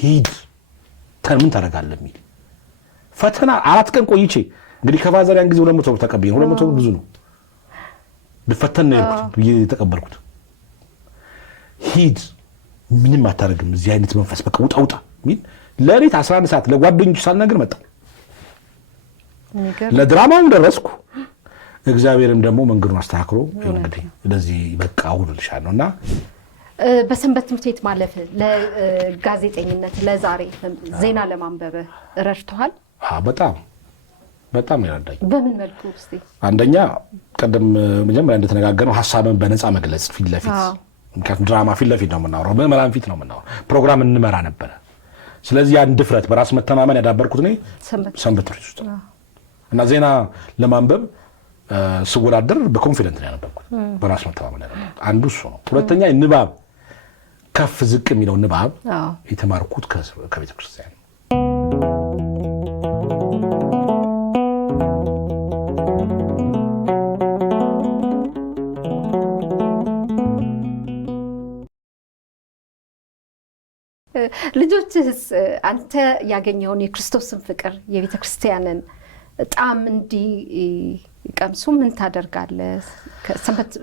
ሂድ ምን ታደርጋለህ የሚል ፈተና 4 ቀን ቆይቼ እንግዲህ ከፋዘር ያን ጊዜ 200 ብር ተቀበልኩ 200 ብር ብዙ ነው ልፈተን ነው የተቀበልኩት ሂድ ምንም አታረግም እዚህ አይነት መንፈስ በቃ ውጣ ሚል ለሪት 11 ሰዓት ለጓደኞች ሳልነግር መጣ ለድራማው ደረስኩ እግዚአብሔርም ደግሞ መንገዱን አስተካክሎ እንግዲህ ለዚህ በቃ አውልልሻለሁና በሰንበት ትምህርት ቤት ማለፍ ለጋዜጠኝነት ለዛሬ ዜና ለማንበብ ረድቷል በጣም ይረዳኝ በምን መልኩ እስቲ አንደኛ ቀደም መጀመሪያ እንደተነጋገረው ሐሳብን በነፃ መግለጽ ፊት ለፊት ምክንያቱም ድራማ ፊት ለፊት ነው የምናወራው በመላም ፊት ነው የምናወራው ፕሮግራም እንመራ ነበር ስለዚህ ያን ድፍረት በራስ መተማመን ያዳበርኩት ነው ሰንበት ትምህርት ውስጥ እና ዜና ለማንበብ ስወዳደር በኮንፊደንስ ነው ያነበብኩት በራስ መተማመን ያነበብኩት አንዱ እሱ ነው ሁለተኛ ንባብ ከፍ ዝቅ የሚለው ንባብ የተማርኩት ከቤተ ክርስቲያን ልጆችስ አንተ ያገኘውን የክርስቶስን ፍቅር የቤተ ክርስቲያንን ጣም እንዲ ቀምሱ ምን ታደርጋለህ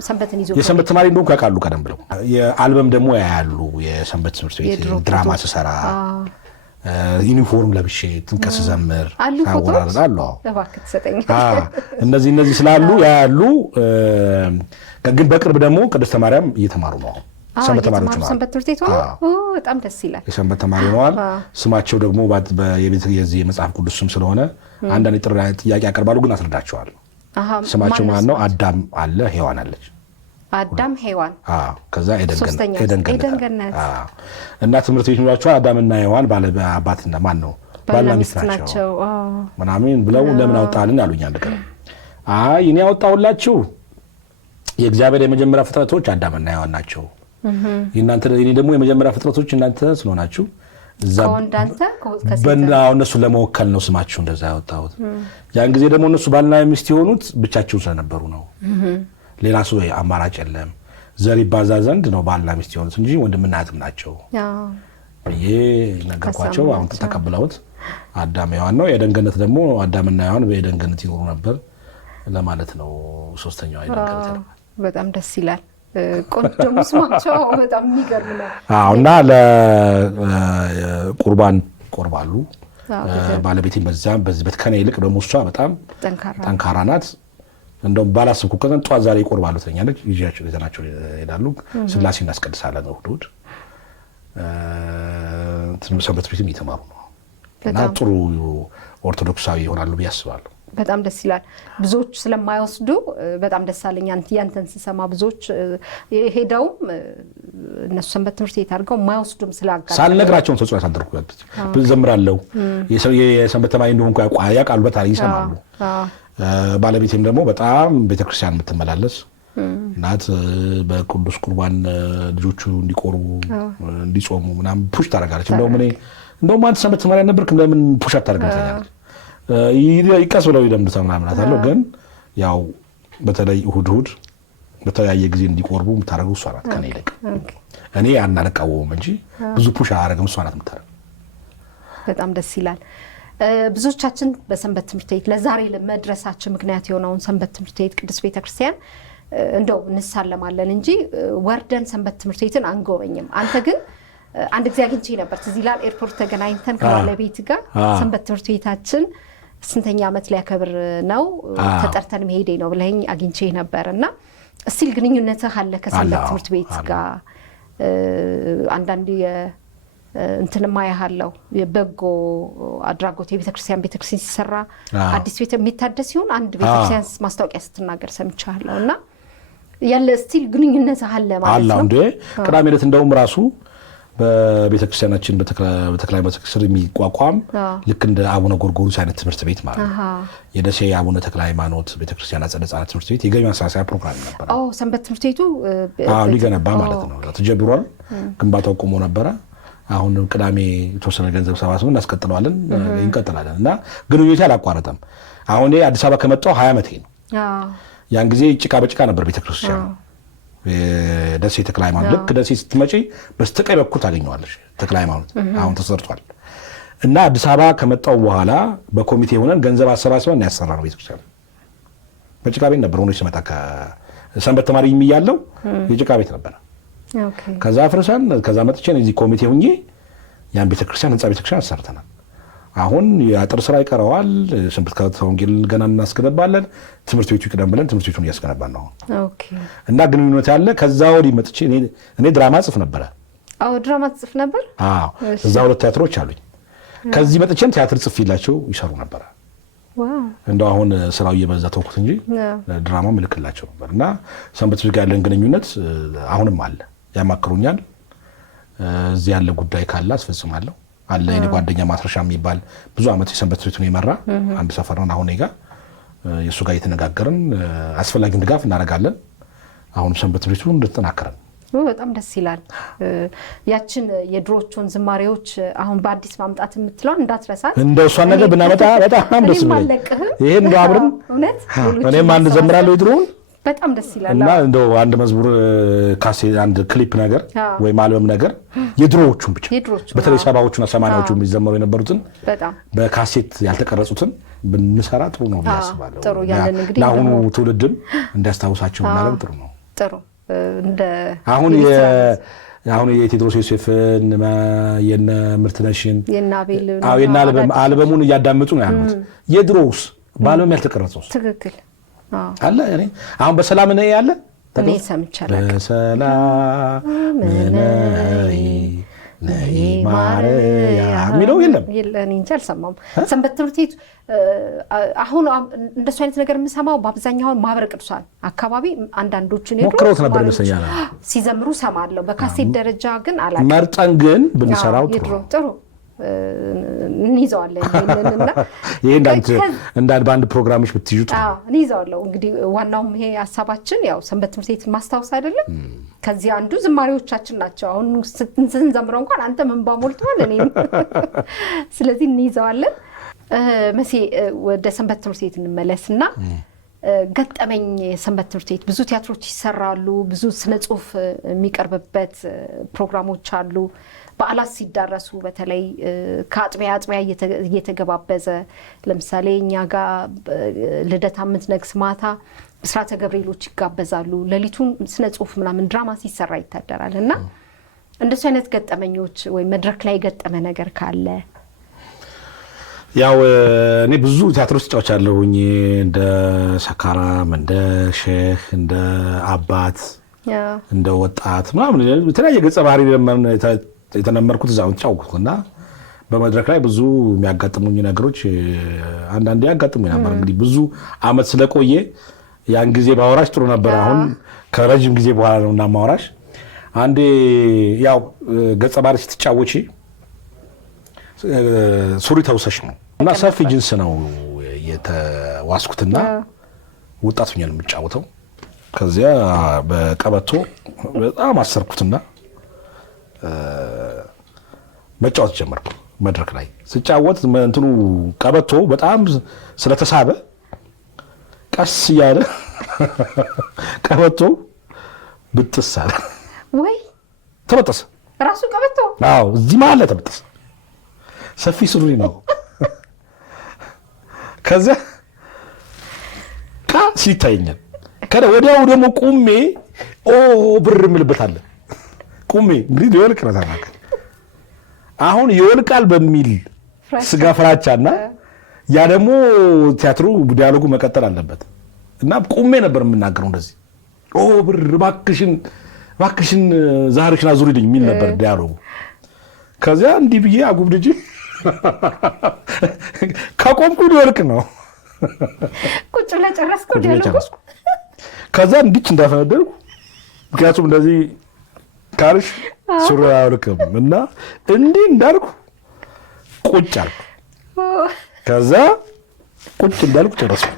ሰንበትን ይዞ የሰንበት ተማሪ እንደሆንኩ ያውቃሉ ቀደም ብለው የአልበም ደግሞ ያያሉ የሰንበት ትምህርት ቤት ድራማ ስሰራ ዩኒፎርም ለብሼ ጥንቀስ ዘምር አወራረዳለሁ እባክህ ተሰጠኝ እነዚህ ስላሉ ያያሉ ግን በቅርብ ደግሞ ቅድስተ ማርያም እየተማሩ ነው ሰንበት ተማሪዎች ነው ሰንበት ትምህርት ቤት ነው በጣም ደስ ይላል የሰንበት ተማሪ ነዋል ስማቸው ደግሞ የቤተ የዚህ መጽሐፍ ቅዱስ ስም ስለሆነ አንዳንድ ጥያቄ ያቀርባሉ ግን አስረዳቸዋለሁ ስማቸው ማን ነው አዳም አለ ሔዋን አለች አዳም ሔዋን ከዛ ኤደን ገነት እና ትምህርት ቤት ኑሯቸው አዳምና ሔዋን አባትና ማን ነው ባልና ሚስት ናቸው ምናምን ብለው ለምን አወጣልን አሉኝ አንድ ቀን እኔ ያወጣሁላችሁ የእግዚአብሔር የመጀመሪያ ፍጥረቶች አዳምና ሔዋን ናቸው እናንተ እኔ ደግሞ የመጀመሪያ ፍጥረቶች እናንተ ስለሆናችሁ ከወንዳንተ በእናው እነሱ ለመወከል ነው ስማችሁ እንደዛ ያወጣሁት ያን ጊዜ ደግሞ እነሱ ባልና ሚስት የሆኑት ብቻቸውን ስለነበሩ ነው ሌላ ሰው አማራጭ የለም ዘር ይባዛ ዘንድ ነው ባልና ሚስት የሆኑት እንጂ ወንድምና እህትም ናቸው ነገርኳቸው አሁን ተቀብለውት አዳም ሔዋን ነው የኤደን ገነት ደግሞ አዳምና ሔዋን በኤደን ገነት ይኖሩ ነበር ለማለት ነው ሶስተኛው ኤደን ገነት በጣም ደስ ይላል ቆንጆ መስማቸው በጣም የሚገርም ነው እና ለቁርባን ቆርባሉ ባለቤቴን በዚህ በትከነ ይልቅ ደግሞ እሷ በጣም ጠንካራ ናት እንደውም ባላስብኩ ቀን ጧት ዛሬ ይቆርባሉ ትኛለች ይያቸው ለተናቸው ይሄዳሉ ስላሴ እናስቀድሳለን እሁድ ሰንበት ቤትም እየተማሩ ነው እና ጥሩ ኦርቶዶክሳዊ ይሆናሉ ብያስባለሁ በጣም ደስ ይላል ብዙዎች ስለማይወስዱ በጣም ደስ አለኝ ያንተን ስሰማ ብዙዎች ሄደው እነሱ ሰንበት ትምህርት ቤት አድርገው ማይወስዱም ስላጋጠመ ሳልነግራቸውም ተጽዕኖ ያሳደርኩት ዘምራለሁ የሰንበት ተማሪ እንደሆንኩ ያውቃሉ በታሪክ ይሰማሉ ባለቤቴም ደግሞ በጣም ቤተክርስቲያን የምትመላለስ እናት በቅዱስ ቁርባን ልጆቹ እንዲቆርቡ እንዲጾሙ ምናምን ፑሽ ታደርጋለች እንደውም አንተ ሰንበት ተማሪ ነበርክ ለምን ፑሽ አታደርግም ይቀስ ብለው ይደምዱታ ምናምን አታለው ግን ያው በተለይ እሁድ በተለያየ ጊዜ እንዲቆርቡ የምታደርገው እሷ ናት ከኔ ይልቅ እኔ አናለቃወም እንጂ ብዙ ፑሽ አያደርግም እሷ ናት የምታደርገው በጣም ደስ ይላል ብዙዎቻችን በሰንበት ትምህርት ቤት ለዛሬ ለመድረሳችን ምክንያት የሆነውን ሰንበት ትምህርት ቤት ቅዱስ ቤተክርስቲያን እንደው እንሳለማለን እንጂ ወርደን ሰንበት ትምህርት ቤትን አንጎበኝም አንተ ግን አንድ ጊዜ አግኝቼ ነበር ትዝ ይላል ኤርፖርት ተገናኝተን ከባለቤት ጋር ሰንበት ትምህርት ቤታችን ስንተኛ ዓመት ሊያከብር ነው ተጠርተን መሄዴ ነው ብለኝ አግኝቼ ነበርና እስቲል ግንኙነትህ አለ ከሰንበት ትምህርት ቤት ጋር አንዳንድ እንትንማ ያለው የበጎ አድራጎት የቤተክርስቲያን ሲሰራ አዲስ ቤት የሚታደስ ሲሆን አንድ ቤተክርስቲያን ማስታወቂያ ስትናገር ሰምቻለሁና ያለ እስቲል ግንኙነትህ አለ ማለት ነው እንዴ ቅዳሜ ዕለት እንደውም ራሱ በቤተክርስቲያናችን በተክላይ ቤተክርስቲያን የሚቋቋም ልክ እንደ አቡነ ጎርጎርዮስ አይነት ትምህርት ቤት ማለት ነው የደሴ አቡነ ተክለ ሃይማኖት ቤተክርስቲያን አጸደ ሕፃናት ትምህርት ቤት የገቢ ማሳሳያ ፕሮግራም ነበር ሰንበት ትምህርት ቤቱ ሊገነባ ማለት ነው ተጀምሯል ግንባታው ቆሞ ነበረ አሁን ቅዳሜ የተወሰነ ገንዘብ ሰባስበን እናስቀጥለዋለን እንቀጥላለን እና ግንኙነቴ አላቋረጠም አሁን አዲስ አበባ ከመጣሁ 20 ዓመቴ ነው ያን ጊዜ ጭቃ በጭቃ ነበር ቤተክርስቲያን ደሴ ተክለ ሃይማኖት ልክ ደሴ ስትመጪ በስተቀኝ በኩል ታገኘዋለሽ። ተክለ ሃይማኖት አሁን ተሰርቷል። እና አዲስ አበባ ከመጣው በኋላ በኮሚቴ ሆነን ገንዘብ አሰባስበን ያሰራ ነው ቤተክርስቲያን። በጭቃ ቤት ነበር ሆኖ ሲመጣ ከሰንበት ተማሪ እያለሁ የጭቃ ቤት ነበር። ከዛ አፍርሰን ከዛ መጥቼ እዚህ ኮሚቴ ሆኜ ያን ቤተክርስቲያን ህንጻ ቤተክርስቲያን አሰርተናል። አሁን የአጥር ስራ ይቀረዋል። ስንብት ወንጌል ገና እናስገነባለን። ትምህርት ቤቱ ይቅደም ብለን ትምህርት ቤቱን እያስገነባን ነው። እና ግንኙነት ያለ ከዛ ወዲህ መጥቼ እኔ ድራማ ጽፍ ነበረ። ድራማ ጽፍ ነበር። እዛ 2 ቲያትሮች አሉኝ። ከዚህ መጥቼም ቲያትር ጽፌላቸው ይሰሩ ነበረ። እንደው አሁን ስራው እየበዛ ተውኩት እንጂ ድራማ ምልክላቸው ነበር። እና ሰንበት ቤት ጋር ያለን ግንኙነት አሁንም አለ። ያማክሩኛል። እዚህ ያለ ጉዳይ ካለ አስፈጽማለሁ አለ። የኔ ጓደኛ ማስረሻ የሚባል ብዙ አመት የሰንበት ቤቱን የመራ አንድ ሰፈርን አሁን ጋር የእሱ ጋር እየተነጋገርን አስፈላጊውን ድጋፍ እናደርጋለን። አሁን ሰንበት ቤቱ እንድትጠናከረን በጣም ደስ ይላል። ያችን የድሮቹን ዝማሬዎች አሁን በአዲስ ማምጣት የምትለውን እንዳትረሳት። እንደው እሷን ነገር ብናመጣ በጣም ደስ ይላል። ይሄን እንደው አብረን እኔም አንድ ዘምራለሁ የድሮውን በጣም ደስ ይላል። እና እንደው አንድ መዝሙር ካሴት አንድ ክሊፕ ነገር ወይም አልበም ነገር የድሮዎቹን ብቻ በተለይ 70ዎቹና 80ዎቹ የሚዘመሩ የነበሩትን በካሴት ያልተቀረጹትን ብንሰራ ጥሩ ነው ያስባለሁ። ጥሩ ያለን እንግዲህ ለአሁኑ ትውልድም እንዲያስታውሳቸው እናደርግ ጥሩ ነው። ጥሩ እንደ አሁን የቴዎድሮስ ዮሴፍን የነ ምርትነሽን የነ አልበሙን እያዳመጡ ነው ያሉት። የድሮውስ በአልበም ያልተቀረጸውስ ትክክል አለ። እኔ አሁን በሰላም ነይ ያለ እኔ ሰምቻለሁ። በሰላም ነይ ማርያም የሚለው የለም። እኔ እንጃ አልሰማሁም። ሰንበት ትምህርት ቤት አሁን እንደሱ አይነት ነገር የምሰማው በአብዛኛው ማህበረ ቅዱሳን አካባቢ አንዳንዶቹን ሞክረውት ነበር መሰለኝ ሲዘምሩ ሰማለሁ። በካሴት ደረጃ ግን አላውቅም። መርጠን ግን ብንሰራው ጥሩ እንይዘዋለን። ይሄ እንዳንድ በአንድ ፕሮግራሞች ብትይዙ ጥሩ እንይዘዋለሁ። እንግዲህ ዋናውም ይሄ ሀሳባችን ያው ሰንበት ትምህርት ቤት ማስታወስ አይደለም። ከዚህ አንዱ ዝማሬዎቻችን ናቸው። አሁን ስንዘምረው እንኳን አንተ መንባ ሞልቷል እኔም ስለዚህ እንይዘዋለን። መሲ ወደ ሰንበት ትምህርት ቤት እንመለስና ገጠመኝ የሰንበት ትምህርት ቤት ብዙ ቲያትሮች ይሰራሉ። ብዙ ስነ ጽሁፍ የሚቀርብበት ፕሮግራሞች አሉ። በዓላት ሲዳረሱ በተለይ ከአጥቢያ እየተገባበዘ ለምሳሌ እኛ ጋር ልደታ የምትነግስ ማታ ብስራተ ገብርኤሎች ይጋበዛሉ። ሌሊቱን ስነ ጽሁፍ ምናምን ድራማ ሲሰራ ይታደራል። እና እንደሱ አይነት ገጠመኞች ወይም መድረክ ላይ የገጠመ ነገር ካለ? ያው እኔ ብዙ ቲያትሮች ተጫውቻለሁኝ። እንደ ሰካራም፣ እንደ ሼህ፣ እንደ አባት፣ እንደ ወጣት ምናምን የተለያየ ገጸ ባህሪ የተነመርኩት እዛው ተጫውኩና በመድረክ ላይ ብዙ የሚያጋጥሙኝ ነገሮች አንዳንዴ ያጋጥሙኝ ነበር። እንግዲህ ብዙ አመት ስለቆየ ያን ጊዜ ባወራሽ ጥሩ ነበር። አሁን ከረጅም ጊዜ በኋላ ነውና ማወራሽ። አንዴ ያው ገጸ ባህሪ ስትጫወቺ ሱሪ ተውሰሽ ነው እና ሰፊ ጅንስ ነው የተዋስኩትና ወጣት ሆኛል የምጫወተው። ከዚያ በቀበቶ በጣም አሰርኩትና መጫወት ጀመርኩ። መድረክ ላይ ስጫወት እንትኑ ቀበቶ በጣም ስለተሳበ ቀስ እያለ ቀበቶ ብጥስ አለ ወይ ተበጠሰ። ራሱ ቀበቶ እዚህ መሀል ላይ ተበጠሰ። ሰፊ ሱሪ ነው። ከዛ ሲታየኛል ወዲያው ደግሞ ቁሜ ብር እምልበታለሁ። ቁሜ እንግዲህ ሊወልቅ ነው ታናከ አሁን ይወልቃል በሚል ስጋ ፍራቻና ያ ደግሞ ቲያትሩ ዲያሎጉ መቀጠል አለበት እና ቁሜ ነበር የምናገረው እንደዚህ ብር እባክሽን ዛሬሽን አዙሪልኝ የሚል ነበር ዲያሎጉ። ከዚያ እንዲህ ብዬ አጉብድጄ ከቆምኩ ሊወልቅ ነው። ቁጭ ብለህ ጨረስኩ ዲያሎጉ። ከዛ እንዲች እንዳፈነደልኩ ምክንያቱም እንደዚህ ካልሽ ሱሪ አያወልቅም እና እንዲህ እንዳልኩ ቁጭ አልኩ። ከዛ ቁጭ እንዳልኩ ጨረስኩ።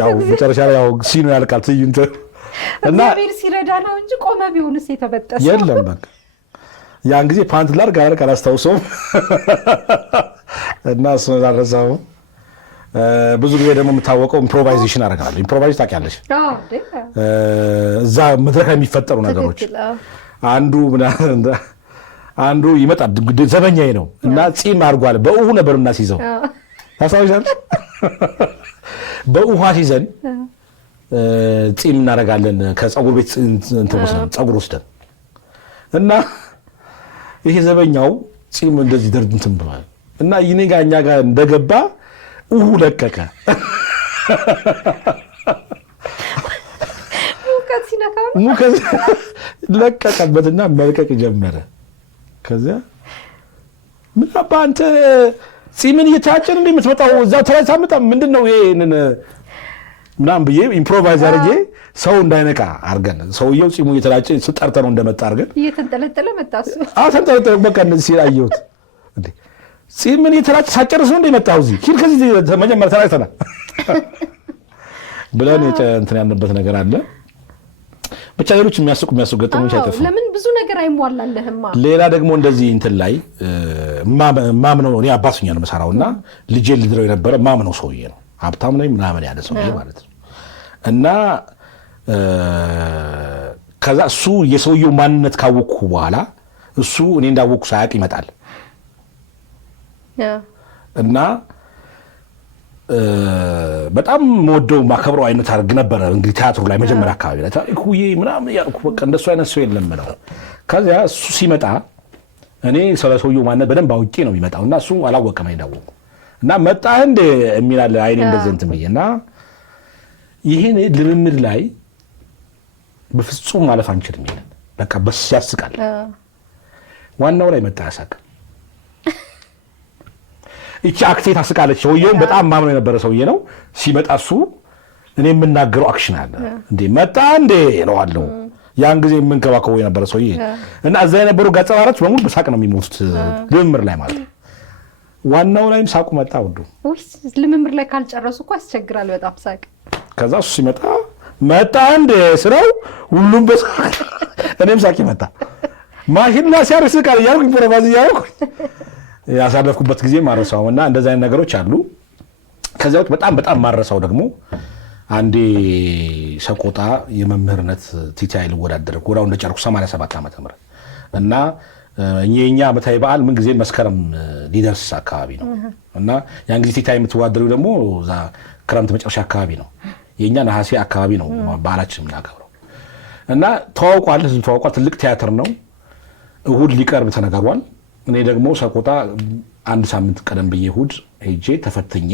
ያው መጨረሻ ላይ ያው ሲኑ ያልቃል ትዕይንት እና እግዚአብሔር ሲረዳ ነው እንጂ ቆመ ቢሆንስ የተበጠሰው የለም። በቃ ያን ጊዜ ፓንት ላድርግ አላስተውሰውም እና እሱን አልረሳሁም። ብዙ ጊዜ ደግሞ የምታወቀው ኢምፕሮቫይዜሽን አደርጋለሁ። ኢምፕሮቫይዝ ታውቂያለሽ? እዛ መድረክ ላይ የሚፈጠሩ ነገሮች አንዱ ይመጣል፣ ዘበኛዬ ነው እና ጺም አድርጓል። በውሃ ነበር የምናስይዘው ታስታውሻለሽ? በውሃ ሲዘን ጺም እናደርጋለን ከፀጉር ቤት ፀጉር ወስደን እና ይሄ ዘበኛው ጺም እንደዚህ ደርድ እንትን ብሏል እና ይኔ ጋር እኛ ጋር እንደገባ ለቀቀ። ሙቀት ለቀቀበትና መልቀቅ ጀመረ። ከዚያ ምን አባ አንተ ጺምን እየታጨን እንደ የምትመጣው እዛው ተላይ ሳመጣ ምንድን ነው ይሄንን ምናምን ብዬ ኢምፕሮቫይዝ አድርጌ ሰው እንዳይነቃ አድርገን ሰውየው ጺሙ እየተላጨ ስጠርተ ነው እንደመጣ አድርገን እየተንጠለጠለ መጣ እሱ። ተንጠለጠለ። በቃ እንደዚህ ሲል አየሁት። እንዴ ጺምን እየተላጨ ሳጨርስ ነው እንደመጣው እዚህ ሂድ ከዚህ መጀመሪያ ተላጭተና ብለን እንትን ያልንበት ነገር አለ። ብቻ ሌሎች የሚያስቁ ገጠመኞች አይጠፉም። ለምን ብዙ ነገር አይሟላለህማ። ሌላ ደግሞ እንደዚህ እንትን ላይ ማምነው እኔ አባቱኛ ነው የምሰራውና ልጄ ልድረው የነበረ ማምነው ሰውዬ ነው ሀብታም ነኝ ምናምን ያለ ሰውዬ ማለት ነው። እና ከዛ እሱ የሰውየው ማንነት ካወቅኩ በኋላ እሱ እኔ እንዳወቅኩ ሳያውቅ ይመጣል እና በጣም መወደው ማከብረው አይነት አድርግ ነበረ። እንግዲህ ቲያትሩ ላይ መጀመሪያ አካባቢ ላይ ታሪኩዬ ምናምን ያልኩ በቃ እንደሱ አይነት ሰው የለም ነው። ከዚያ እሱ ሲመጣ እኔ ስለ ሰውየው ማንነት በደንብ አውቄ ነው የሚመጣው እና እሱ አላወቀም አይዳወቁ እና መጣ እንደ የሚላለ አይኔ እንደዚህ እንትን ብዬ እና ይሄን ልምምድ ላይ በፍጹም ማለፍ አንችልም። ይሄን በቃ በስ ያስቃል። ዋናው ላይ መጣ ያሳቃል። እቺ አክቴ ታስቃለች። ሰውየውን በጣም ማምነው የነበረ ሰውዬ ነው። ሲመጣ እሱ እኔ የምናገረው አክሽን አለ እንዴ መጣ እንዴ እለዋለሁ። ያን ጊዜ የምንከባከበው የነበረ ሰውዬ እና እዛ የነበሩ ገጸ ባህሪያት በሙሉ በሳቅ ነው የሚሞቱት ልምምድ ላይ ማለት ነው። ዋናው ላይም ሳቁ መጣ ወዱ ልምምድ ላይ ካልጨረሱ እኮ ያስቸግራል በጣም ሳቅ። ከዛ እሱ ሲመጣ መጣ እንዴ ስራው ሁሉም በሳቅ እኔም ሳቅ መጣ። ማሽንና ሲያርስ ቃል ያልኩ ኢምፕሮቫይዝ ያልኩ ያሳለፍኩበት ጊዜ ማረሳው እና እንደዛ አይነት ነገሮች አሉ። ከዚያው በጣም ማረሳው ደግሞ አንዴ ሰቆጣ የመምህርነት ቲቲአይ ልወዳደር ወራው እንደጨርኩ 87 ዓመተ ምህረት እና የኛ ዓመታዊ በዓል ምን ጊዜ መስከረም ሊደርስ አካባቢ ነው እና ያን ጊዜ ቲቲአይ የምትወዳደረው ደግሞ እዛ ክረምት መጨረሻ አካባቢ ነው። የኛ ነሐሴ አካባቢ ነው በዓላችን የምናከብረው እና ተዋውቋል። ህዝብ ተዋውቋል። ትልቅ ቲያትር ነው። እሁድ ሊቀርብ ተነግሯል። እኔ ደግሞ ሰቆጣ አንድ ሳምንት ቀደም ብዬ እሁድ ሄጄ ተፈትኜ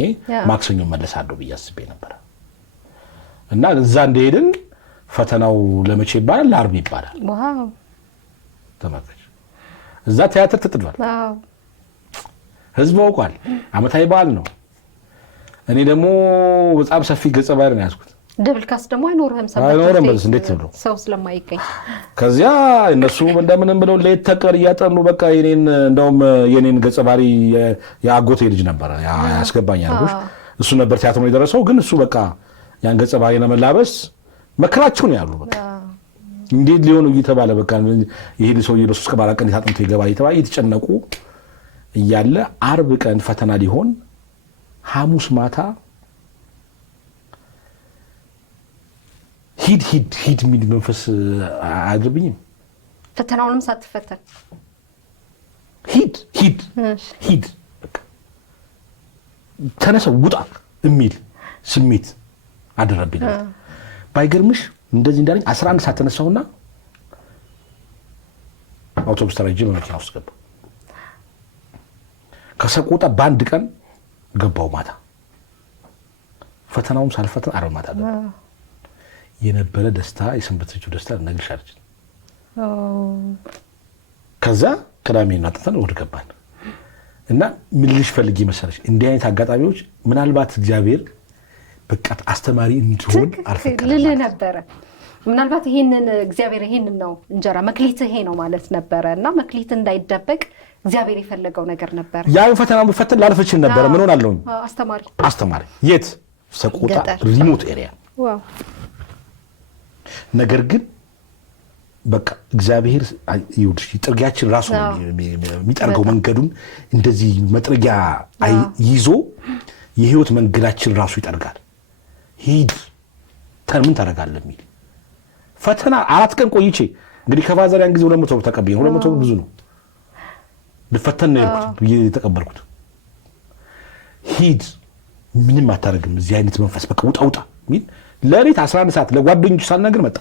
ማክሰኞ መለሳለሁ ብዬ አስቤ ነበር እና እዛ እንደሄድን ፈተናው ለመቼ ይባላል? ለአርብ ይባላል። ዋው ተመልከች፣ እዛ ቲያትር ተጥዷል። ህዝብ አውቋል። ዓመታዊ በዓል ነው። እኔ ደግሞ በጣም ሰፊ ገጸ ባህሪ ነው ያዝኩት። ደብል ካስ ደግሞ አይኖርም እንዴት ብሎ ሰው ስለማይገኝ ከዚያ እነሱ እንደምንም ብለው ሌት ተቀን እያጠኑ በቃ የኔን ገጸ ባህሪ የአጎቴ ልጅ ነበረ ያስገባኝ አልኩሽ። እሱ ነበር ቲያትሩ የደረሰው። ግን እሱ በቃ ያን ገጸ ባህሪ ለመላበስ መከራቸው ነው ያሉ በቃ እንዴት ሊሆኑ እየተባለ በቃ ይሄ ሰው በሶስት ቀን ባላቀን ታጥንቶ ይገባ እየተባለ እየተጨነቁ እያለ አርብ ቀን ፈተና ሊሆን ሐሙስ ማታ ሂድ የሚል መንፈስ አያድርብኝም። ፈተናውንም ሳትፈተን ሂድ ተነሳ ውጣ የሚል ስሜት አደረብኝ። ባይገርምሽ እንደዚህ እንዳለኝ 11 ሰዓት ተነሳውና አውቶቡስ ተራጅ በመኪና ውስጥ ገባ። ከሰቆጣ በአንድ ቀን ገባው ማታ። ፈተናውም ሳልፈተን አርብ ማታ ገባ። የነበረ ደስታ የሰንበተችው ደስታ ልነግርሽ አልችልም። ከዛ ቅዳሜና አጥተን እሑድ ገባን እና ምን ልልሽ ፈልጌ መሰለሽ እንዲህ አይነት አጋጣሚዎች ምናልባት እግዚአብሔር በቃ አስተማሪ እንዲሆን አልፈቀደም ልልህ ነበረ። ምናልባት ይሄንን እግዚአብሔር ይሄንን ነው እንጀራ መክሊት ይሄ ነው ማለት ነበረ እና መክሊት እንዳይደበቅ እግዚአብሔር የፈለገው ነገር ነበር። ያ ፈተና በፈተን ላልፈችን ነበረ። ምን ሆናለሁ? አስተማሪ የት? ሰቆጣ ሪሞት ኤሪያ። ዋው! ነገር ግን በቃ እግዚአብሔር ይውድሽ ጥርጊያችን ራሱ የሚጠርገው መንገዱን እንደዚህ መጥረጊያ ይዞ የህይወት መንገዳችን ራሱ ይጠርጋል። ሂድ ምን ታደርጋለህ የሚል ፈተና 4 ቀን ቆይቼ እንግዲህ ከፋዘር ያን ጊዜ 200 ብር ተቀበልኩ። 200 ብር ብዙ ነው። ልፈተን ነው ያልኩት የተቀበልኩት። ሂድ ምንም አታደርግም እዚህ አይነት መንፈስ በቃ ውጣ ሚል ለሌት 11 ሰዓት ለጓደኞች ሳልነግር መጣ።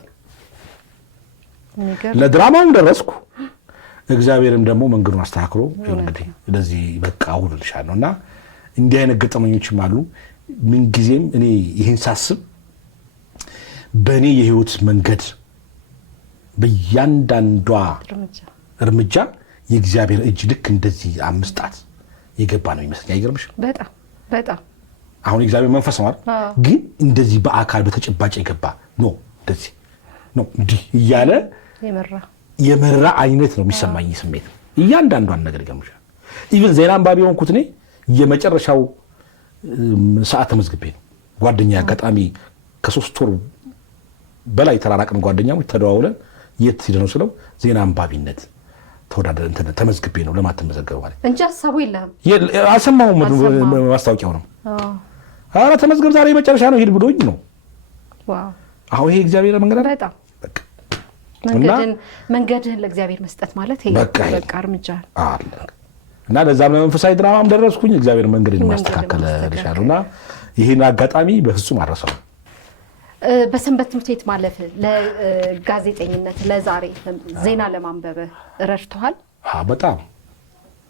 ለድራማውም ደረስኩ። እግዚአብሔርም ደግሞ መንገዱን አስተካክሎ እንግዲህ ለዚህ በቃ አውልልሻለሁ እና እንዲህ አይነት ገጠመኞችም አሉ። ምን ጊዜም እኔ ይሄን ሳስብ በእኔ የህይወት መንገድ በእያንዳንዷ እርምጃ የእግዚአብሔር እጅ ልክ እንደዚህ 5 ጣት የገባ ነው ይመስለኛል። አይገርምሽ? በጣም አሁን የእግዚአብሔር መንፈስ ነው ግን እንደዚህ በአካል በተጨባጭ የገባ ነው እንደዚህ ነው እንዲህ እያለ የመራ አይነት ነው የሚሰማኝ ስሜት እያንዳንዷን ነገር ይገርምሻል። ኢቭን ዜና አንባቢ ሆንኩት እኔ የመጨረሻው ሰዓት ተመዝግቤ ነው። ጓደኛ አጋጣሚ ከ3 ወር በላይ ተራራቅን ጓደኛሞች ተደዋውለን የት ሄደ ነው ስለው ዜና አንባቢነት ተወዳደር ተመዝግቤ ነው ለማተመዘገብ ማለት እንጂ ሐሳቡ የለም አልሰማሁም። ማስታወቂያው ነው ኧረ ተመዝገብ ዛሬ መጨረሻ ነው ሂድ ብሎኝ ነው። ዋው አሁን ይሄ እግዚአብሔር መንገድ በጣም መንገድህን ለእግዚአብሔር መስጠት ማለት ይሄ በቃ እርምጃ አለ እና ለዛም ለመንፈሳዊ ድራማም ደረስኩኝ። እግዚአብሔር መንገድን ማስተካከለ ልሻሉና ይሄን አጋጣሚ በፍጹም አረሰው። በሰንበት ትምህርት ቤት ማለፍ ለጋዜጠኝነት ለዛሬ ዜና ለማንበብ ረድቷል?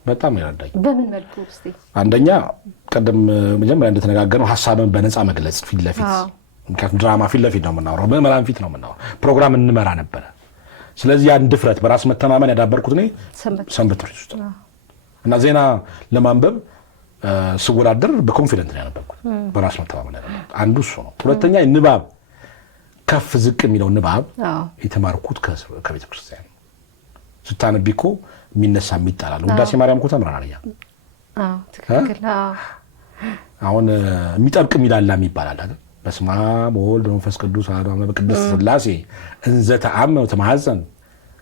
በጣም ይረዳኝ። በምን መልኩ እስቲ? አንደኛ ቀደም መጀመሪያ እንደተነጋገረው ሐሳብን በነፃ መግለጽ ፊት ለፊት ምክንያቱም ድራማ ፊት ለፊት ነው የምናወራው፣ በመራን ፊት ነው የምናወራው፣ ፕሮግራም እንመራ ነበረ። ስለዚህ ያን ድፍረት በራስ መተማመን ያዳበርኩት እኔ ሰንበት ትምህርት ውስጥ እና ዜና ለማንበብ ስወዳደር በኮንፊደንት ነው ያነበብኩት፣ በራስ መተማመን ያዳበርኩት አንዱ እሱ ነው። ሁለተኛ ንባብ ከፍ ዝቅ የሚለው ንባብ የተማርኩት ከቤተ ክርስቲያን ስታነቢ እኮ የሚነሳ የሚጣላል። ውዳሴ ማርያም እኮ ተምረናል እኛ። ትክክል። አሁን የሚጠብቅ የሚላላ የሚባላል አይደል? በስመ አብ ወወልድ ወመንፈስ ቅዱስ አሐዱ አምላክ በቅድስት ሥላሴ እንዘ ተአምር ወተማኅፀን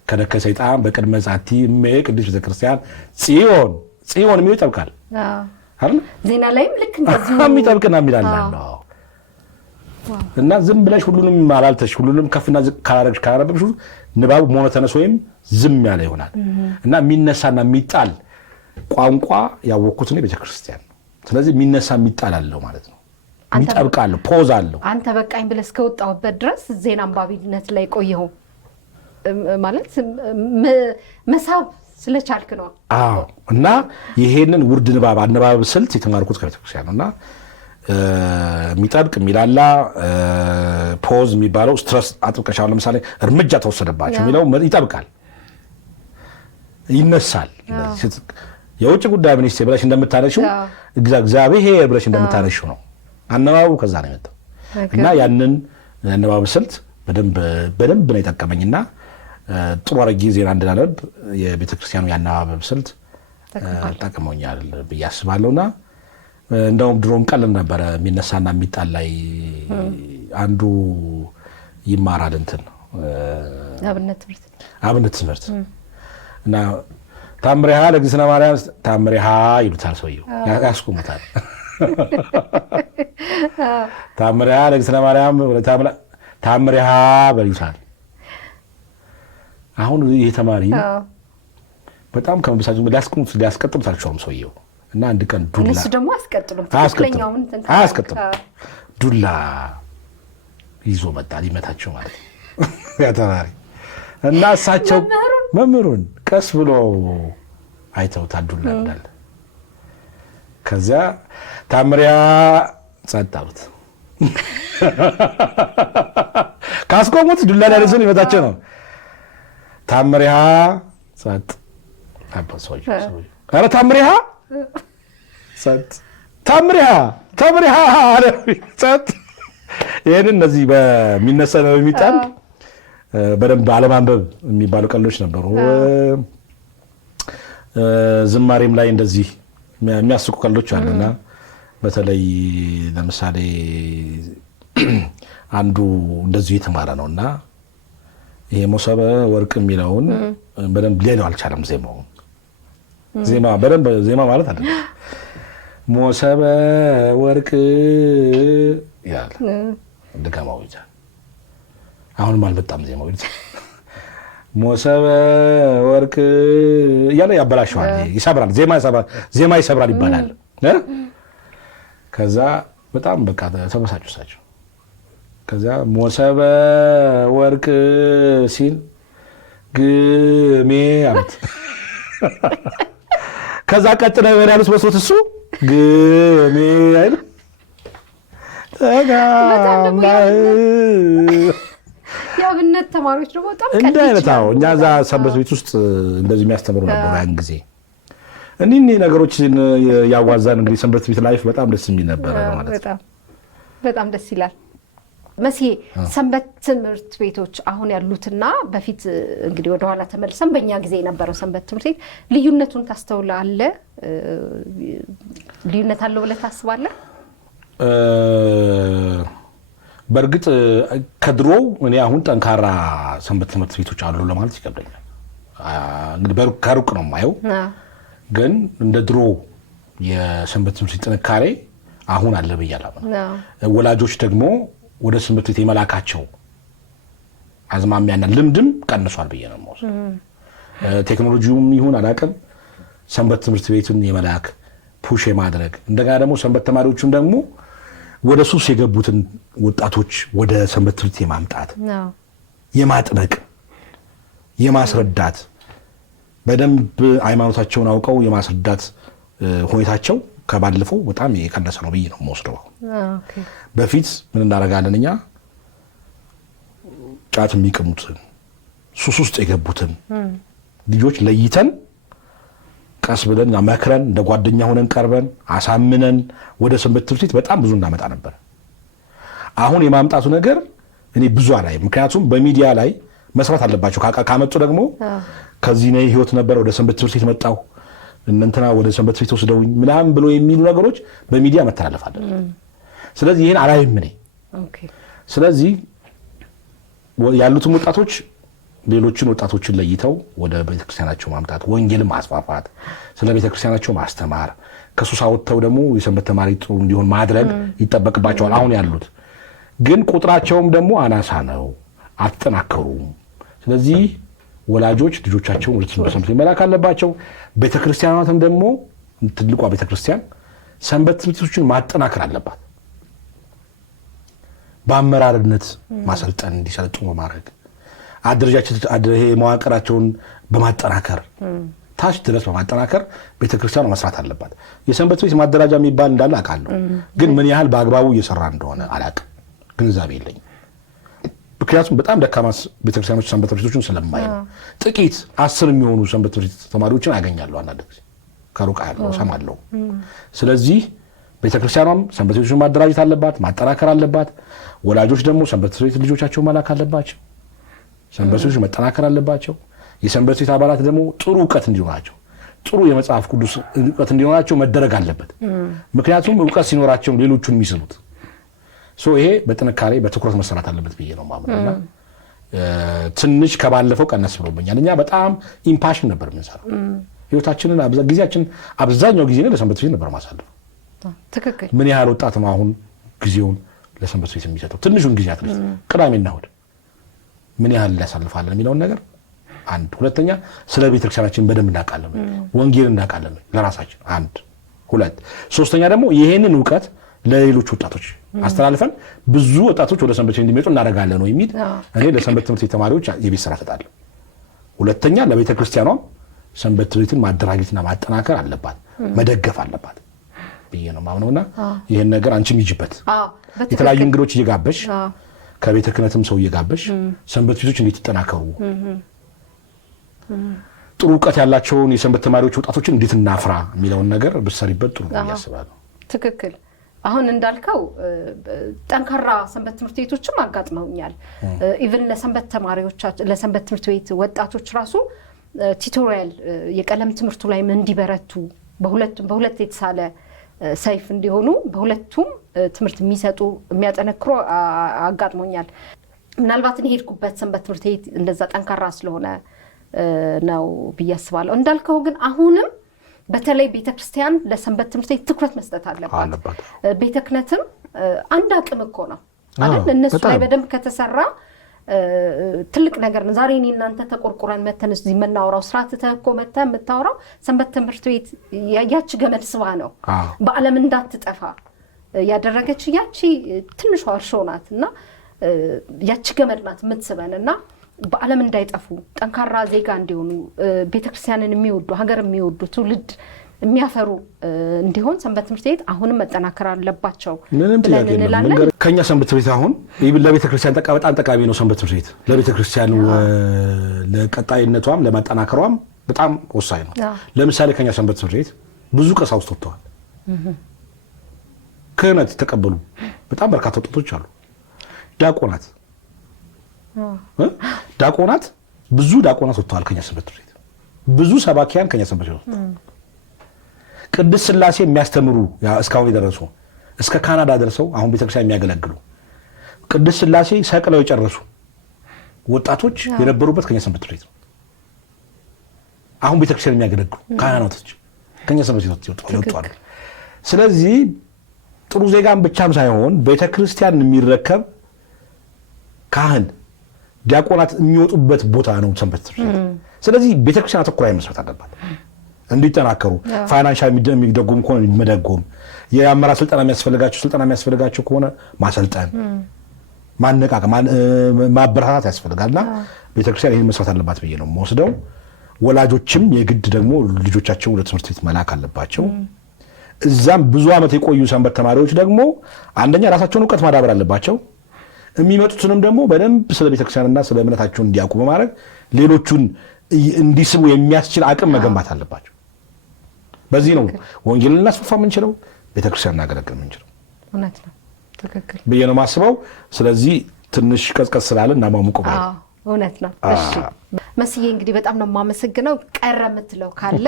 ከደከ ሰይጣን በቅድመ ዛቲ እሜ ቅድስት ቤተክርስቲያን ጽዮን የሚለው ይጠብቃል አይደል? ዜና ላይም ልክ እንደዚህ የሚጠብቅና የሚላላ ነው። እና ዝም ብለሽ ሁሉንም ማላልተሽ ሁሉንም ከፍና ዝቅ ካላረግሽ ካላረብሽ ንባቡ ሞኖተነስ ወይም ዝም ያለ ይሆናል። እና የሚነሳና የሚጣል ቋንቋ ያወቅኩት ነው ቤተክርስቲያን። ስለዚህ የሚነሳ የሚጣል አለው ማለት ነው። ይጠብቃል፣ ፖዝ አለው። አንተ በቃኝ ብለህ እስከወጣሁበት ድረስ ዜና አንባቢነት ላይ ቆየው ማለት መሳብ ስለቻልክ ነው። አዎ። እና ይሄንን ውርድ ንባብ አነባበብ ስልት የተማርኩት ከቤተክርስቲያን ነውና የሚጠብቅ የሚላላ ፖዝ የሚባለው ስትረስ አጥብቀሻው ለምሳሌ እርምጃ ተወሰደባቸው የሚለው ይጠብቃል፣ ይነሳል። የውጭ ጉዳይ ሚኒስቴር ብለሽ እንደምታነሺው እግዚአብሔር ብለሽ እንደምታነሺው ነው። አነባቡ ከዛ ነው የመጣው እና ያንን አነባበብ ስልት በደንብ ነው የጠቀመኝና ጥሩ አድርጌ ዜና እንድናነብ የቤተክርስቲያኑ የአነባበብ ስልት ጠቅሞኛል ብዬ አስባለሁና እንደውም ድሮም ቀልል ነበረ የሚነሳና የሚጣል ላይ አንዱ ይማራል እንትን አብነት ትምህርት እና ታምሪሃ ለእግዝእትነ ማርያም ታምሪሃ ይሉታል ሰውየው ያስቆሙታል። ታምሪሃ ለእግዝእትነ ማርያም ታምሪሃ በሉታል። አሁን ይሄ ተማሪ በጣም ከመበሳጨቱ ሊያስቀጥሉት አልቻሉም ሰውየው እና አንድ ቀን ዱላ እነሱ ደግሞ አያስቀጥሉም ዱላ ይዞ መጣ ሊመታቸው ማለት ነው ያ ተማሪ እና እሳቸው መምህሩን ቀስ ብሎ አይተውታል ዱላ እንዳለ። ከዚያ ታምሪያ ጸጥ አሉት። ካስቆሙት ዱላ ላይ ለሰው ሊመታቸው ነው። ታምሪያ ጸጥ አባሶይ ኧረ ታምሪያ ጸጥ ታምሪያ አለ ጸጥ። ይሄንን እነዚህ በሚነሳ ነው የሚጣል በደንብ አለማንበብ የሚባሉ ቀልዶች ነበሩ። ዝማሬም ላይ እንደዚህ የሚያስቁ ቀልዶች አሉና በተለይ ለምሳሌ አንዱ እንደዚህ የተማረ ነውና ይሄ ሞሰበ ወርቅ የሚለውን በደንብ ሊለው አልቻለም። ዜማ በደንብ ዜማ ማለት አይደለም ሞሰበ ወርቅ ይላል። ድገማው ይላል። አሁንም አልመጣም ዜማው ይላል። ሞሰበ ወርቅ እያለ ያበላሸዋል፣ ይሰብራል። ዜማ ይሰብራል ይባላል። ከዛ በጣም በቃ ተበሳጩ እሳቸው። ከዛ ሞሰበ ወርቅ ሲል ግሜ አሉት። ከዛ ቀጥለ ያሉት መስሎት እሱ ግሜ አይደል ተጋማ የአብነት ተማሪዎች ደግሞ በጣም እንደ አይነት እኛ እዛ ሰንበት ቤት ውስጥ እንደዚህ የሚያስተምሩ ነበሩ ያን ጊዜ። እኒህ ነገሮች ያዋዛን እንግዲህ ሰንበት ቤት ላይፍ በጣም ደስ የሚል ነበረ ማለት ነው። በጣም ደስ ይላል። መሲሄ ሰንበት ትምህርት ቤቶች አሁን ያሉትና በፊት እንግዲህ ወደኋላ ተመልሰን በእኛ ጊዜ የነበረው ሰንበት ትምህርት ቤት ልዩነቱን ታስተውላለህ? ልዩነት አለው ብለህ ታስባለህ? በእርግጥ ከድሮው እኔ አሁን ጠንካራ ሰንበት ትምህርት ቤቶች አሉ ለማለት ይከብደኛል። እንግዲህ ከሩቅ ነው የማየው፣ ግን እንደ ድሮ የሰንበት ትምህርት ቤት ጥንካሬ አሁን አለ ብዬ አላምንም። ወላጆች ደግሞ ወደ ሰንበት ቤት የመላካቸው አዝማሚያና ልምድም ቀንሷል ብዬ ነው የምወስደው። ቴክኖሎጂውም ይሁን አላውቅም፣ ሰንበት ትምህርት ቤትን የመላክ ፑሽ የማድረግ እንደገና ደግሞ ሰንበት ተማሪዎቹም ደግሞ ወደ ሱስ የገቡትን ወጣቶች ወደ ሰንበት ትምህርት የማምጣት የማጥበቅ የማስረዳት በደንብ ሃይማኖታቸውን አውቀው የማስረዳት ሁኔታቸው ከባለፈው በጣም የቀነሰ ነው ብዬ ነው የምወስደው። በፊት ምን እናደርጋለን እኛ ጫት የሚቅሙትን ሱስ ውስጥ የገቡትን ልጆች ለይተን ቀስ ብለን መክረን እንደ ጓደኛ ሆነን ቀርበን አሳምነን ወደ ሰንበት ትምህርት ቤት በጣም ብዙ እናመጣ ነበር። አሁን የማምጣቱ ነገር እኔ ብዙ አላይም። ምክንያቱም በሚዲያ ላይ መስራት አለባቸው። ካመጡ ደግሞ ከዚህ ነው ህይወት ነበር ወደ ሰንበት ትምህርት ቤት መጣሁ እንትና ወደ ሰንበት ቤት ወስደውኝ ምናምን ብሎ የሚሉ ነገሮች በሚዲያ መተላለፍ አለበት። ስለዚህ ይሄን አላይም እኔ። ስለዚህ ያሉትም ወጣቶች ሌሎችን ወጣቶችን ለይተው ወደ ቤተክርስቲያናቸው ማምጣት፣ ወንጌልን ማስፋፋት፣ ስለ ቤተክርስቲያናቸው ማስተማር፣ ከሱስ አውጥተው ደግሞ የሰንበት ተማሪ ጥሩ እንዲሆን ማድረግ ይጠበቅባቸዋል። አሁን ያሉት ግን ቁጥራቸውም ደግሞ አናሳ ነው፣ አትጠናከሩም። ስለዚህ ወላጆች ልጆቻቸውን ወደ ሰንበት ቤት መላክ አለባቸው። ቤተክርስቲያናትም ደግሞ ትልቋ ቤተክርስቲያን ሰንበት ቤቶችን ማጠናከር አለባት። በአመራርነት ማሰልጠን እንዲሰለጥኑ ማድረግ፣ አደረጃጀት መዋቅራቸውን በማጠናከር ታች ድረስ በማጠናከር ቤተክርስቲያኑ መስራት አለባት። የሰንበት ቤት ማደራጃ የሚባል እንዳለ አውቃለሁ፣ ግን ምን ያህል በአግባቡ እየሰራ እንደሆነ አላውቅም፣ ግንዛቤ የለኝም። ምክንያቱም በጣም ደካማ ቤተክርስቲያኖች ሰንበት ቤቶችን ስለማይ ነው። ጥቂት 10 የሚሆኑ ሰንበት ቤት ተማሪዎችን አገኛለሁ አንዳንድ ጊዜ ከሩቅ ያለው ሰማለሁ። ስለዚህ ቤተክርስቲያኗም ሰንበት ቤቶችን ማደራጀት አለባት፣ ማጠናከር አለባት። ወላጆች ደግሞ ሰንበት ቤት ልጆቻቸው መላክ አለባቸው። ሰንበት ቤቶች መጠናከር አለባቸው። የሰንበት ቤት አባላት ደግሞ ጥሩ እውቀት እንዲኖራቸው፣ ጥሩ የመጽሐፍ ቅዱስ እውቀት እንዲኖራቸው መደረግ አለበት። ምክንያቱም እውቀት ሲኖራቸው ሌሎቹን የሚስሉት ይሄ በጥንካሬ በትኩረት መሰራት አለበት ብዬ ነው ማምነውና ትንሽ ከባለፈው ቀነስ ብሎብኛል። እኛ በጣም ኢምፓሽን ነበር የምንሰራው። ህይወታችንን ጊዜያችን አብዛኛው ጊዜ ለሰንበት ቤት ነበር ማሳለፍ። ትክክል። ምን ያህል ወጣት ነው አሁን ጊዜውን ለሰንበት ቤት የሚሰጠው? ትንሹን ጊዜ አትሊስት ቅዳሜና እሑድ ምን ያህል ሊያሳልፋለን የሚለውን ነገር አንድ። ሁለተኛ ስለ ቤተክርስቲያናችን በደንብ እናውቃለን፣ ወንጌል እናውቃለን ለራሳችን አንድ። ሁለት ሶስተኛ ደግሞ ይሄንን እውቀት ለሌሎች ወጣቶች አስተላልፈን ብዙ ወጣቶች ወደ ሰንበት ቤት እንዲመጡ እናደርጋለን ነው የሚል እኔ ለሰንበት ትምህርት ቤት ተማሪዎች የቤት ስራ ሰጣለሁ። ሁለተኛ ለቤተክርስቲያኗም ሰንበት ቤትን ማደራጀትና ማጠናከር አለባት፣ መደገፍ አለባት ብዬ ነው ማምነውና ይሄን ነገር አንቺም ይጅበት። የተለያዩ እንግዶች እየጋበሽ ከቤተ ክህነትም ሰው እየጋበሽ ሰንበት ቤቶች እንዴት ይጠናከሩ፣ ጥሩ እውቀት ያላቸውን የሰንበት ተማሪዎች ወጣቶችን እንዴት እናፍራ የሚለውን ነገር ብትሰሪበት ጥሩ ነው ያስባለሁ። ትክክል። አሁን እንዳልከው ጠንካራ ሰንበት ትምህርት ቤቶችም አጋጥመውኛል። ኢቭን ለሰንበት ተማሪዎቻችን ለሰንበት ትምህርት ቤት ወጣቶች ራሱ ቲቶሪያል የቀለም ትምህርቱ ላይ እንዲበረቱ በሁለት የተሳለ ሰይፍ እንዲሆኑ በሁለቱም ትምህርት የሚሰጡ የሚያጠነክሩ አጋጥሞኛል። ምናልባት እኔ ሄድኩበት ሰንበት ትምህርት ቤት እንደዛ ጠንካራ ስለሆነ ነው ብዬ አስባለሁ። እንዳልከው ግን አሁንም በተለይ ቤተክርስቲያን ለሰንበት ትምህርት ቤት ትኩረት መስጠት አለባት። ቤተ ክህነትም አንድ አቅም እኮ ነው አይደል? እነሱ ላይ በደንብ ከተሰራ ትልቅ ነገር ነው። ዛሬ እኔ እናንተ ተቆርቁረን መተን እዚህ የምናወራው ስርዓት ተኮ መተን የምታወራው ሰንበት ትምህርት ቤት ያቺ ገመድ ስባ ነው በዓለም እንዳትጠፋ ያደረገች ያቺ ትንሿ እርሾ ናትና ያቺ ገመድ ናት የምትስበንና በዓለም እንዳይጠፉ ጠንካራ ዜጋ እንዲሆኑ ቤተክርስቲያንን የሚወዱ ሀገር የሚወዱ ትውልድ የሚያፈሩ እንዲሆን ሰንበት ትምህርት ቤት አሁንም መጠናከር አለባቸው ብለን እንላለን። ከኛ ሰንበት ቤት አሁን ለቤተክርስቲያን በጣም ጠቃሚ ነው። ሰንበት ትምህርት ቤት ለቤተክርስቲያን ለቀጣይነቷም ለማጠናከሯም በጣም ወሳኝ ነው። ለምሳሌ ከኛ ሰንበት ትምህርት ቤት ብዙ ቀሳውስት ወጥተዋል። ክህነት ተቀበሉ በጣም በርካታ ወጣቶች አሉ። ዲያቆናት ብዙ ዲያቆናት ወጥተዋል ከኛ ሰንበት ትምህርት ቤት። ብዙ ሰባኪያን ከኛ ሰንበት ቤት ወጥተዋል። ቅድስት ሥላሴ የሚያስተምሩ እስካሁን የደረሱ እስከ ካናዳ ደርሰው አሁን ቤተክርስቲያን የሚያገለግሉ ቅድስት ሥላሴ ሰቅለው የጨረሱ ወጣቶች የነበሩበት ከኛ ሰንበት ቤት ነው። አሁን ቤተክርስቲያን የሚያገለግሉ ካህናቶች ከኛ ሰንበት ቤት ይወጣሉ። ስለዚህ ጥሩ ዜጋን ብቻም ሳይሆን ቤተክርስቲያን የሚረከብ ካህን ዲያቆናት የሚወጡበት ቦታ ነው ሰንበት ቤት። ስለዚህ ቤተክርስቲያን አተኩራ መስራት አለባት እንዲጠናከሩ ፋይናንሻል የሚደጎም ከሆነ መደጎም፣ የአመራር ስልጠና የሚያስፈልጋቸው ከሆነ ማሰልጠን፣ ማነቃቅ፣ ማበረታታት ያስፈልጋልና ቤተክርስቲያን ይሄን መስራት አለባት ብዬ ነው የምወስደው። ወላጆችም የግድ ደግሞ ልጆቻቸውን ወደ ትምህርት ቤት መላክ አለባቸው። እዛም ብዙ ዓመት የቆዩ ሰንበት ተማሪዎች ደግሞ አንደኛ ራሳቸውን እውቀት ማዳበር አለባቸው። የሚመጡትንም ደግሞ በደንብ ስለ ቤተክርስቲያንና ስለ እምነታቸውን እንዲያውቁ በማድረግ ሌሎቹን እንዲስቡ የሚያስችል አቅም መገንባት አለባቸው። በዚህ ነው ወንጌልን እናስፋፋ የምንችለው፣ ቤተክርስቲያን እናገለግል የምንችለው። እውነት ነው፣ ትክክል ብዬ ነው የማስበው። ስለዚህ ትንሽ ቀዝቀዝ ስላለ እናማሙቀው። እውነት ነው። እሺ መስዬ እንግዲህ በጣም ነው የማመሰግነው። ቀረ የምትለው ካለ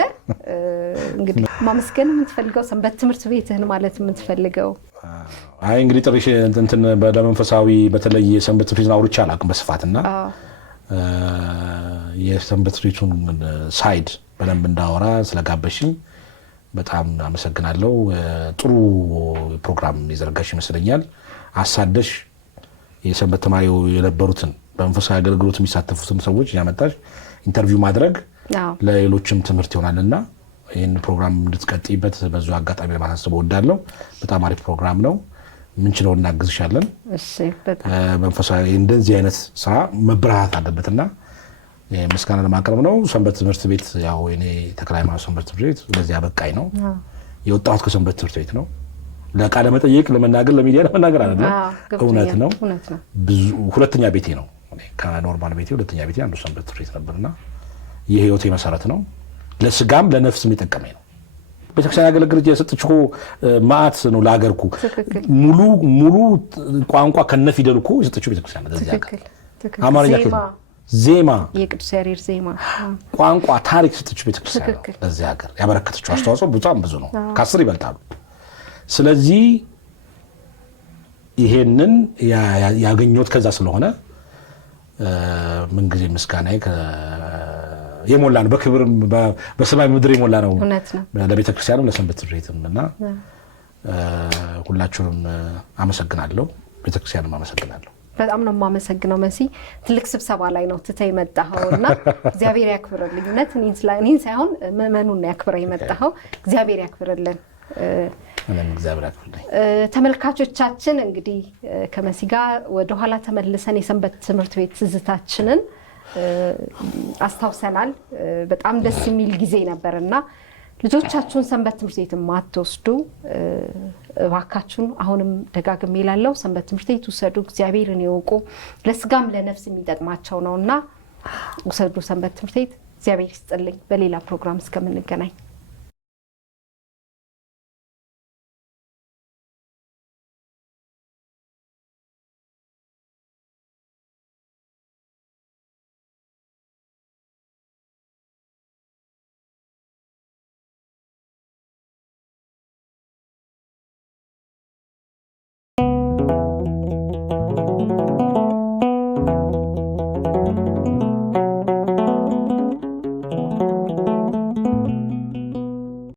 እንግዲህ ማመስገን የምትፈልገው ሰንበት ትምህርት ቤትህን ማለት የምትፈልገው? አይ እንግዲህ ጥሪሽ እንትን በመንፈሳዊ በተለይ የሰንበት ትምህርት ቤትን አውርቼ አላውቅም በስፋትና የሰንበት ትምህርቱን ሳይድ በደንብ እንዳወራ ስለጋበሽኝ በጣም አመሰግናለሁ። ጥሩ ፕሮግራም የዘረጋሽ ይመስለኛል። አሳደሽ የሰንበት ተማሪው የነበሩትን በመንፈሳዊ አገልግሎት የሚሳተፉትን ሰዎች ያመጣሽ ኢንተርቪው ማድረግ ለሌሎችም ትምህርት ይሆናልና ይህን ፕሮግራም እንድትቀጥይበት በዙ አጋጣሚ ለማሳሰብ እወዳለሁ። በጣም አሪፍ ፕሮግራም ነው። ምንችለው እናግዝሻለን። መንፈሳዊ እንደዚህ አይነት ስራ መብራራት አለበትና ምስጋና ለማቅረብ ነው። ሰንበት ትምህርት ቤት ያው እኔ ተክለ ሃይማኖት ሰንበት ትምህርት ቤት ለዚህ አበቃኝ ነው። የወጣሁት ከሰንበት ትምህርት ቤት ነው። ለቃለ መጠይቅ ለመናገር ለሚዲያ ለመናገር አይደለም፣ እውነት ነው። ብዙ ሁለተኛ ቤቴ ነው። ከኖርማል ቤቴ ሁለተኛ ቤቴ አንዱ ሰንበት ትምህርት ቤት ነበርና የህይወቴ መሰረት ነው። ለስጋም ለነፍስም የጠቀመኝ ነው። ቤተክርስቲያን ያገለግልጅ የሰጥችው ማአት ነው ለሀገርኩ ሙሉ ቋንቋ ከነፊደልኩ የሰጥችው ቤተክርስቲያን ለዚህ ሀገር አማርኛ ዜማ የቅዱስ ያሬድ ዜማ ቋንቋ ታሪክ ሰጥችው ቤተክርስቲያን ለዚህ ሀገር ያበረከተችው አስተዋጽኦ በጣም ብዙ ነው፣ ከ10 ይበልጣሉ። ስለዚህ ይሄንን ያገኘሁት ከዛ ስለሆነ ምንጊዜ ምስጋናዬ የሞላ ነው። በክብር በሰማይ ምድር የሞላ ነው ለቤተክርስቲያንም ለሰንበት ትምህርት ቤትም እና ሁላችሁንም አመሰግናለሁ። ቤተክርስቲያንም አመሰግናለሁ። በጣም ነው የማመሰግነው መሲ። ትልቅ ስብሰባ ላይ ነው ትተህ የመጣኸውና እግዚአብሔር ያክብርልኝ። እውነት እኔን ሳይሆን ምዕመኑን ያክብረህ የመጣኸው እግዚአብሔር ያክብርልን። እግዚአብሔር ያክብርልኝ። ተመልካቾቻችን እንግዲህ ከመሲ ጋር ወደኋላ ተመልሰን የሰንበት ትምህርት ቤት ትዝታችንን አስታውሰናል። በጣም ደስ የሚል ጊዜ ነበርና ልጆቻችሁን ሰንበት ትምህርት ቤት ማትወስዱ እባካችሁን አሁንም ደጋግሜ እላለሁ ሰንበት ትምህርት ቤት ውሰዱ። እግዚአብሔርን ይወቁ። ለስጋም ለነፍስ የሚጠቅማቸው ነውና ውሰዱ ሰንበት ትምህርት ቤት። እግዚአብሔር ይስጥልኝ። በሌላ ፕሮግራም እስከምንገናኝ